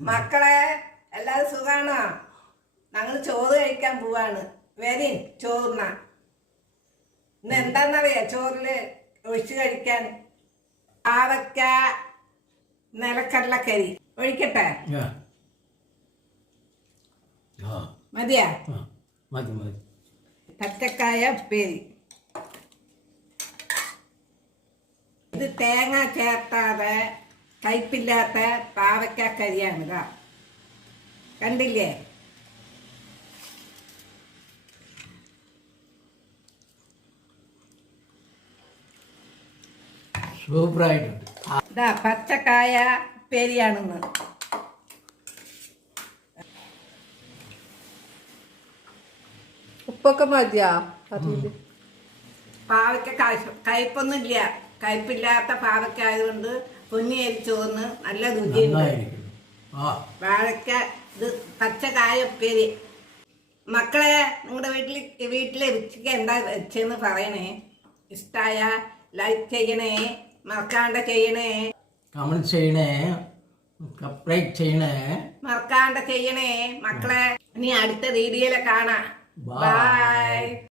മക്കളെ എല്ലാരും സുഖാണോ? ഞങ്ങൾ ചോറ് കഴിക്കാൻ പോവാണ്. വരി ചോറിന. ഇന്ന് എന്താന്നറിയാ ചോറില് ഒഴിച്ചു കഴിക്കാൻ? പാവയ്ക്ക നിലക്കടലക്കറി ഒഴിക്കട്ടെ? മതിയാ? പച്ചക്കായ ഉപ്പേരി. ഇത് തേങ്ങ ചേർത്താതെ കയ്പില്ലാത്ത പാവയ്ക്ക കരിയാണ്. ഇതാ കണ്ടില്ലേ? സൂപ്പറായിട്ടുണ്ട്. ഇതാ പച്ചക്കായ ഉപ്പേരിയാണെന്ന്. ഉപ്പൊക്കെ മതിയാ? പാവയ്ക്ക കയ്പൊന്നും ഇല്ല. കയ്പില്ലാത്ത പാവയ്ക്ക ആയതുകൊണ്ട് പൊന്നി അരിച്ചോന്ന് നല്ല രുചിയുണ്ട്. പാവയ്ക്ക ഇത് പച്ചക്കായ ഉപ്പേരി. മക്കളെ നിങ്ങളുടെ വീട്ടിലെ രുചിക്ക് എന്താ വെച്ചെന്ന് പറയണേ. ഇഷ്ടായ ലൈക്ക് ചെയ്യണേ, മറക്കാണ്ട് ചെയ്യണേ, കമന്റ് ചെയ്യണേ, സബ്സ്ക്രൈബ് ചെയ്യണേ, മറക്കാണ്ട് ചെയ്യണേ. മക്കളെ ഇനി അടുത്ത വീഡിയോയിലെ കാണാം. ബൈ.